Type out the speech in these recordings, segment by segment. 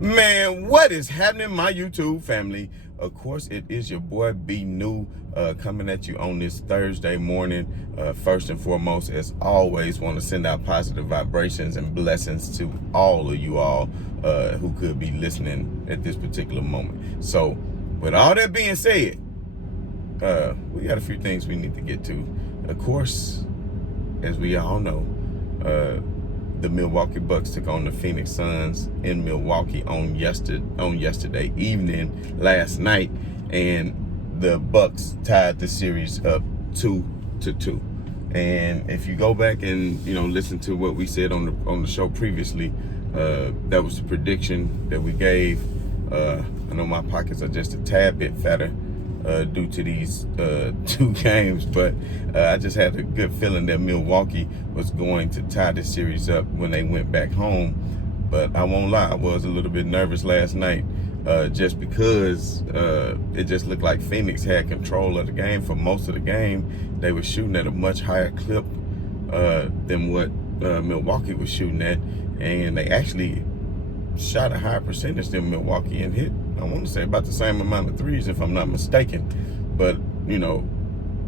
Man, what is happening, my YouTube family? Of course, it is your boy B New coming at you on this Thursday morning. First and foremost, as always, want to send out positive vibrations and blessings to all of you all who could be listening at this particular moment. So, with all that being said, we got a few things we need to get to. Of course, as we all know, the Milwaukee Bucks took on the Phoenix Suns in Milwaukee on yesterday evening, last night, and the Bucks tied the series up 2-2. And if you go back and listen to what we said on the show previously, that was the prediction that we gave. I know my pockets are just a tad bit fatter due to these two games, but I just had a good feeling that Milwaukee was going to tie this series up when they went back home. But I won't lie, I was a little bit nervous last night just because it just looked like Phoenix had control of the game for most of the game. They were shooting at a much higher clip than what Milwaukee was shooting at, and they actually shot a higher percentage than Milwaukee and hit, I want to say, about the same amount of threes, if I'm not mistaken. But,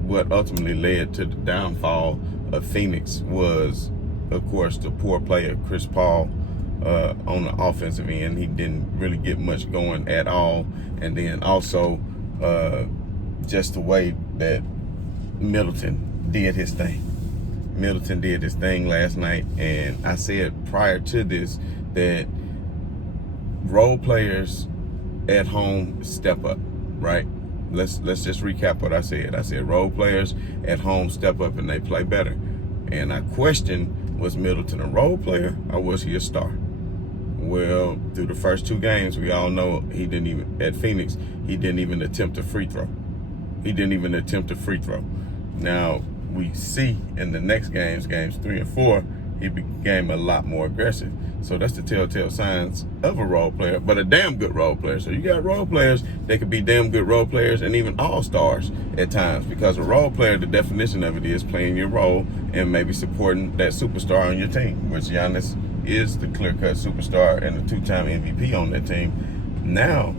what ultimately led to the downfall of Phoenix was, of course, the poor play of Chris Paul on the offensive end. He didn't really get much going at all. And then also just the way that Middleton did his thing. Middleton did his thing last night. And I said prior to this that role players at home step up, right? Let's just recap what I said. I said role players at home step up and they play better. And I questioned, was Middleton a role player or was he a star? Well, through the first two games, we all know at Phoenix, he didn't even attempt a free throw. Now, we see in the next games 3 and 4, he became a lot more aggressive. So that's the telltale signs of a role player, but a damn good role player. So you got role players that could be damn good role players and even all-stars at times, because a role player, the definition of it is playing your role and maybe supporting that superstar on your team, which Giannis is the clear-cut superstar and the 2-time MVP on that team. Now,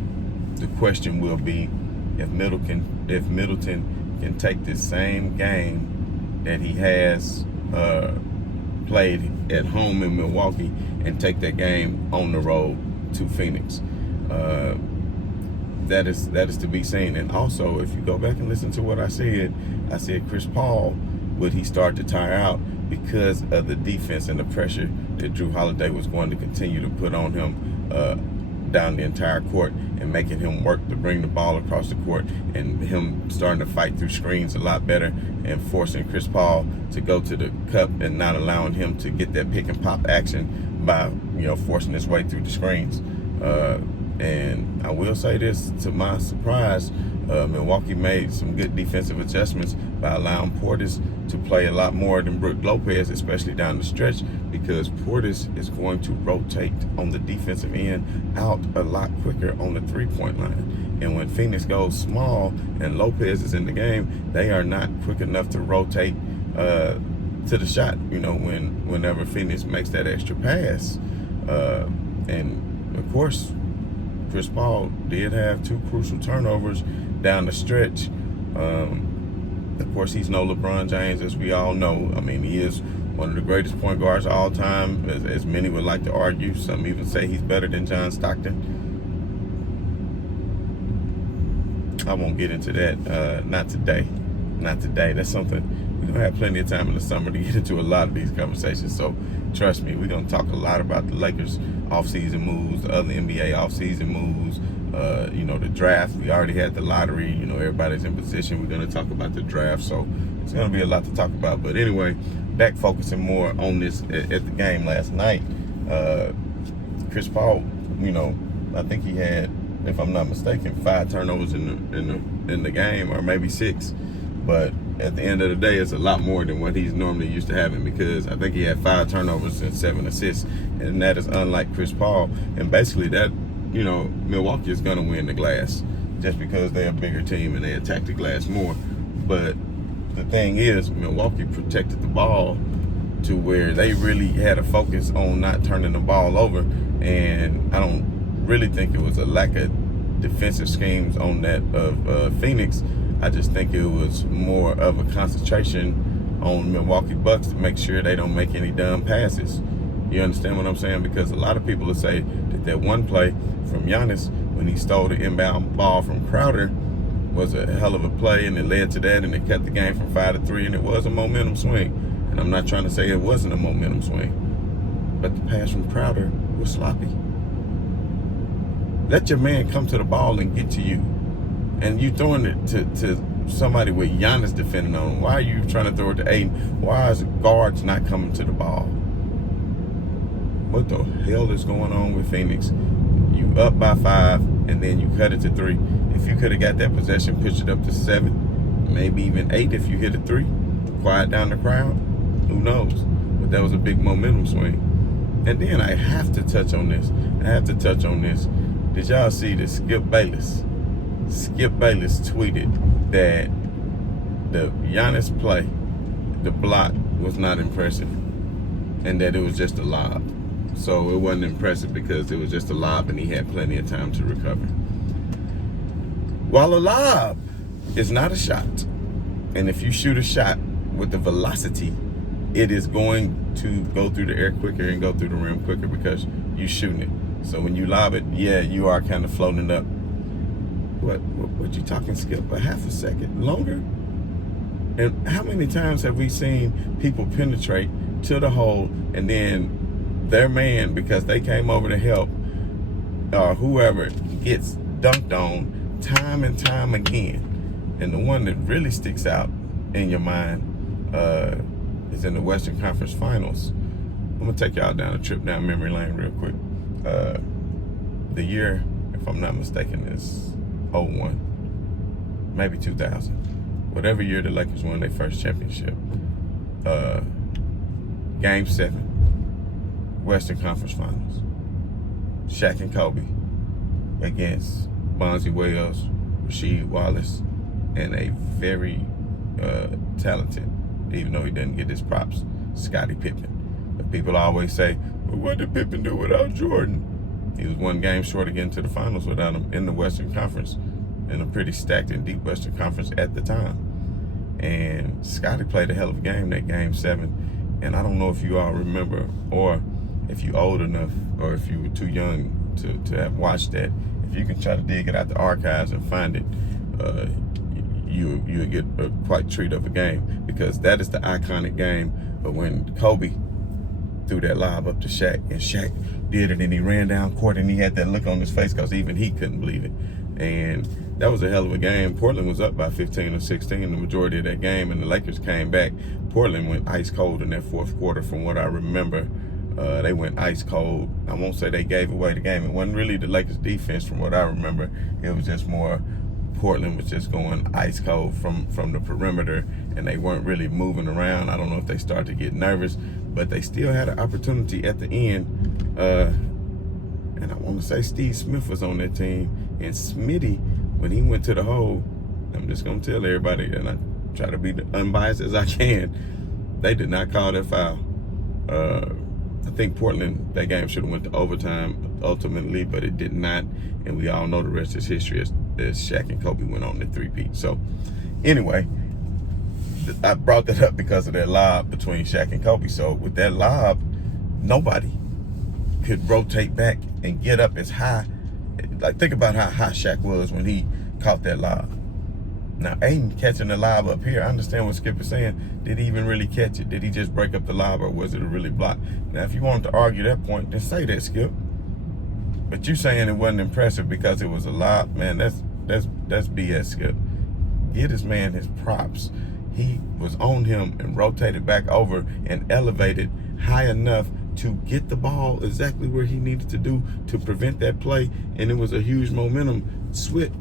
the question will be if Middleton can take this same game that he has played at home in Milwaukee and take that game on the road to Phoenix. That is to be seen. And also, if you go back and listen to what I said Chris Paul, would he start to tire out because of the defense and the pressure that Jrue Holiday was going to continue to put on him down the entire court, and making him work to bring the ball across the court, and him starting to fight through screens a lot better and forcing Chris Paul to go to the cup and not allowing him to get that pick and pop action by forcing his way through the screens. And I will say this, to my surprise, Milwaukee made some good defensive adjustments by allowing Portis to play a lot more than Brook Lopez, especially down the stretch, because Portis is going to rotate on the defensive end out a lot quicker on the three-point line. And when Phoenix goes small and Lopez is in the game, they are not quick enough to rotate to the shot, whenever Phoenix makes that extra pass. And, of course, Chris Paul did have 2 crucial turnovers down the stretch. Of course, he's no LeBron James, as we all know. I mean, he is one of the greatest point guards of all time, as many would like to argue. Some even say he's better than John Stockton. I won't get into that. Not today. That's something we're going to have plenty of time in the summer to get into a lot of these conversations. So trust me, we're going to talk a lot about the Lakers offseason moves, the other NBA offseason moves, the draft. We already had the lottery. Everybody's in position. We're going to talk about the draft. So it's going to be a lot to talk about. But anyway, back focusing more on this at the game last night. Chris Paul, I think he had, if I'm not mistaken, 5 turnovers in the game, or maybe 6. But at the end of the day, it's a lot more than what he's normally used to having, because I think he had 5 turnovers and 7 assists, and that is unlike Chris Paul. And basically that, Milwaukee is going to win the glass just because they're a bigger team and they attack the glass more. But the thing is, Milwaukee protected the ball to where they really had a focus on not turning the ball over. And I don't really think it was a lack of defensive schemes on that of Phoenix. I just think it was more of a concentration on Milwaukee Bucks to make sure they don't make any dumb passes. You understand what I'm saying? Because a lot of people will say that one play from Giannis when he stole the inbound ball from Crowder was a hell of a play, and it led to that, and it cut the game from 5-3, and it was a momentum swing. And I'm not trying to say it wasn't a momentum swing, but the pass from Crowder was sloppy. Let your man come to the ball and get to you. And you throwing it to somebody with Giannis defending on him. Why are you trying to throw it to Aiden? Why is guards not coming to the ball? What the hell is going on with Phoenix? You up by 5, and then you cut it to 3. If you could have got that possession, pushed it up to 7, maybe even 8 if you hit a 3, quiet down the crowd, who knows? But that was a big momentum swing. And then I have to touch on this. Did y'all see that Skip Bayless tweeted that the Giannis play, the block, was not impressive, and that it was just a lob. So it wasn't impressive because it was just a lob and he had plenty of time to recover. While a lob is not a shot, and if you shoot a shot with the velocity, it is going to go through the air quicker and go through the rim quicker because you're shooting it. So when you lob it, yeah, you are kind of floating up. What you talking, Skip? A half a second longer? And how many times have we seen people penetrate to the hole and then their man, because they came over to help, or whoever, gets dunked on time and time again? And the one that really sticks out in your mind is in the Western Conference Finals. I'm going to take y'all down a trip down memory lane real quick. The year, if I'm not mistaken, is 01, maybe 2000. Whatever year the Lakers won their first championship. Game 7. Western Conference Finals. Shaq and Kobe against Bonzi Wells, Rasheed Wallace, and a very talented, even though he didn't get his props, Scottie Pippen. But people always say, well, what did Pippen do without Jordan? He was one game short of getting to the finals without him in the Western Conference, in a pretty stacked and deep Western Conference at the time. And Scottie played a hell of a game that Game 7. And I don't know if you all remember, or if you're old enough, or if you were too young to have watched that. If you can try to dig it out the archives and find it, you'll get a quite treat of a game, because that is the iconic game of when Kobe threw that lob up to Shaq, and Shaq did it, and he ran down court, and he had that look on his face because even he couldn't believe it. And that was a hell of a game. Portland was up by 15 or 16 the majority of that game, and the Lakers came back. Portland went ice cold in that fourth quarter from what I remember. They went ice cold. I won't say they gave away the game. It wasn't really the Lakers defense from what I remember. It was just more Portland was just going ice cold from the perimeter, and they weren't really moving around. I don't know if they started to get nervous, but they still had an opportunity at the end. And I want to say Steve Smith was on that team. And Smitty, when he went to the hole, I'm just going to tell everybody, and I try to be unbiased as I can, they did not call that foul. I think Portland, that game should have went to overtime ultimately, but it did not. And we all know the rest is history as Shaq and Kobe went on the three-peat. So anyway, I brought that up because of that lob between Shaq and Kobe. So with that lob, nobody could rotate back and get up as high. Like, think about how high Shaq was when he caught that lob. Now, Aiden catching the lob up here, I understand what Skip is saying. Did he even really catch it? Did he just break up the lob, or was it a really block? Now, if you wanted to argue that point, then say that, Skip. But you saying it wasn't impressive because it was a lob, man, that's BS, Skip. Give this man his props. He was on him and rotated back over and elevated high enough to get the ball exactly where he needed to do to prevent that play. And it was a huge momentum switch,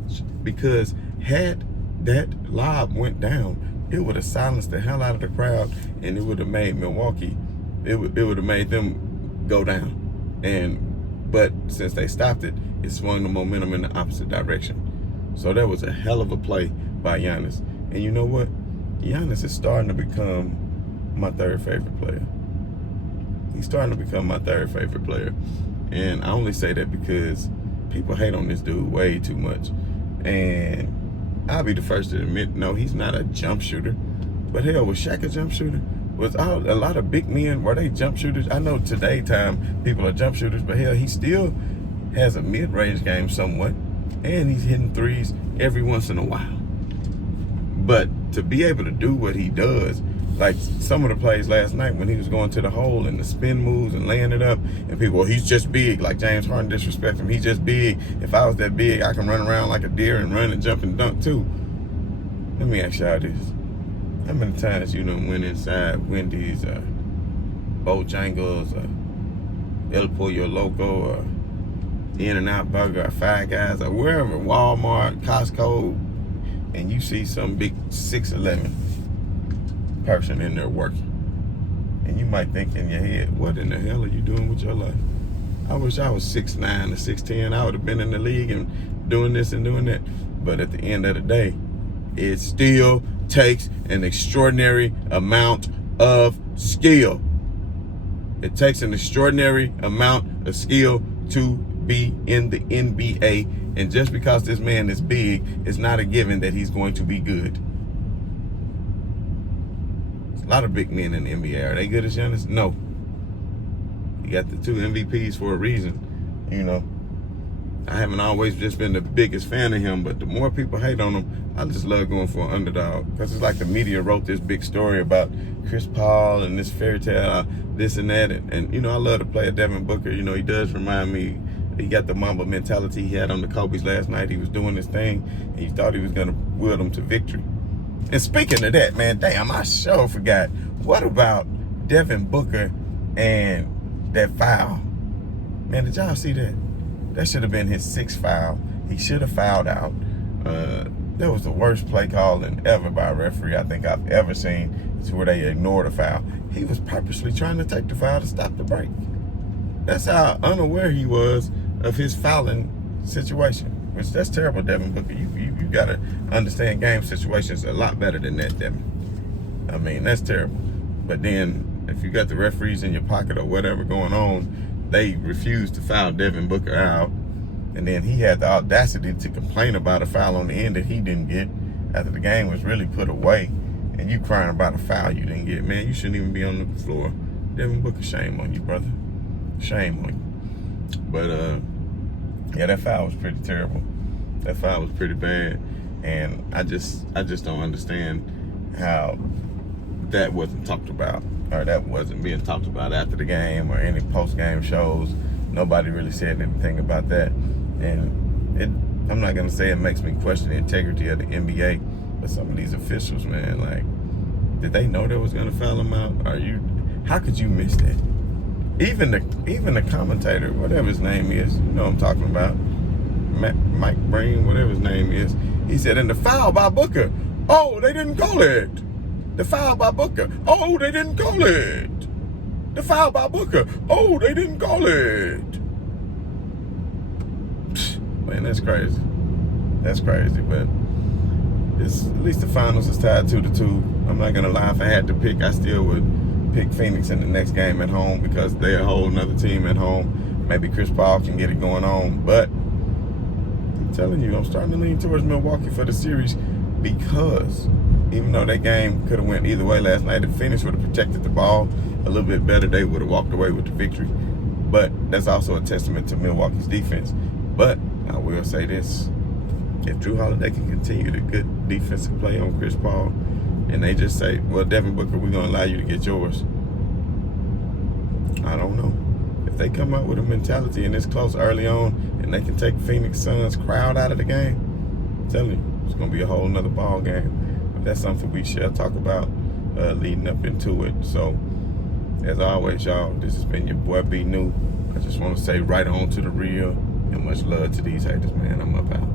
because had that lob went down, it would have silenced the hell out of the crowd, and it would have made Milwaukee, it would have made them go down. But since they stopped it, it swung the momentum in the opposite direction. So that was a hell of a play by Giannis. And you know what? Giannis is starting to become my third favorite player. He's starting to become my third favorite player. And I only say that because people hate on this dude way too much. And I'll be the first to admit, no, he's not a jump shooter. But hell, was Shaq a jump shooter? Was a lot of big men, were they jump shooters? I know today time people are jump shooters, but hell, he still has a mid-range game somewhat. And he's hitting threes every once in a while. But to be able to do what he does, like some of the plays last night when he was going to the hole and the spin moves and laying it up, and people, well, he's just big, like James Harden disrespect him. He's just big. If I was that big, I can run around like a deer and run and jump and dunk too. Let me ask y'all this. How many times you done went inside Wendy's, Bojangles, El Pollo Loco, or In-N-Out Burger, or Five Guys, or wherever, Walmart, Costco, and you see some big 6'11" person in there working. And you might think in your head, what in the hell are you doing with your life? I wish I was 6'9" or 6'10". I would have been in the league and doing this and doing that. But at the end of the day, it still takes an extraordinary amount of skill. It takes an extraordinary amount of skill to be in the NBA. And just because this man is big, it's not a given that he's going to be good. There's a lot of big men in the NBA. Are they good as Giannis? No. You got the 2 MVPs for a reason. You know, I haven't always just been the biggest fan of him, but the more people hate on him, I just love going for an underdog. Because it's like the media wrote this big story about Chris Paul and this fairy tale, this and that. And you know, I love to play a Devin Booker. You know, he does remind me. He got the Mamba mentality he had on the Kobe's last night. He was doing his thing, and he thought he was going to will them to victory. And speaking of that, man, damn, I sure forgot. What about Devin Booker and that foul? Man, did y'all see that? That should have been his 6th foul. He should have fouled out. That was the worst play calling ever by a referee I think I've ever seen. It's where they ignored a foul. He was purposely trying to take the foul to stop the break. That's how unaware he was of his fouling situation. Which, that's terrible, Devin Booker. You got to understand game situations a lot better than that, Devin. I mean, that's terrible. But then, if you got the referees in your pocket or whatever going on, they refused to foul Devin Booker out. And then he had the audacity to complain about a foul on the end that he didn't get after the game was really put away. And you crying about a foul you didn't get. Man, you shouldn't even be on the floor. Devin Booker, shame on you, brother. Shame on you. But, yeah, that foul was pretty terrible. That foul was pretty bad. And I just don't understand how that wasn't talked about, or that wasn't being talked about after the game or any post-game shows. Nobody really said anything about that. And I'm not going to say it makes me question the integrity of the NBA, but some of these officials, man, like, did they know they was going to foul them out? How could you miss that? Even the commentator, whatever his name is, you know what I'm talking about, Mike Breen, whatever his name is, he said, and the foul by Booker, oh, they didn't call it. The foul by Booker, oh, they didn't call it. The foul by Booker, oh, they didn't call it. Man, that's crazy. That's crazy, but at least the finals is tied 2-2. I'm not going to lie, if I had to pick, I still would pick Phoenix in the next game at home because they're a whole nother team at home. Maybe Chris Paul can get it going on, but I'm telling you, I'm starting to lean towards Milwaukee for the series because even though that game could have went either way last night, if Phoenix would have protected the ball a little bit better, they would have walked away with the victory. But that's also a testament to Milwaukee's defense. But I will say this, if Drew Holiday can continue the good defensive play on Chris Paul, and they just say, well, Devin Booker, we're going to allow you to get yours. I don't know. If they come out with a mentality and it's close early on and they can take Phoenix Suns crowd out of the game, I'm telling you, it's going to be a whole nother ball game. But that's something we shall talk about leading up into it. So, as always, y'all, this has been your boy B New. I just want to say right on to the real and much love to these haters, man. I'm up out.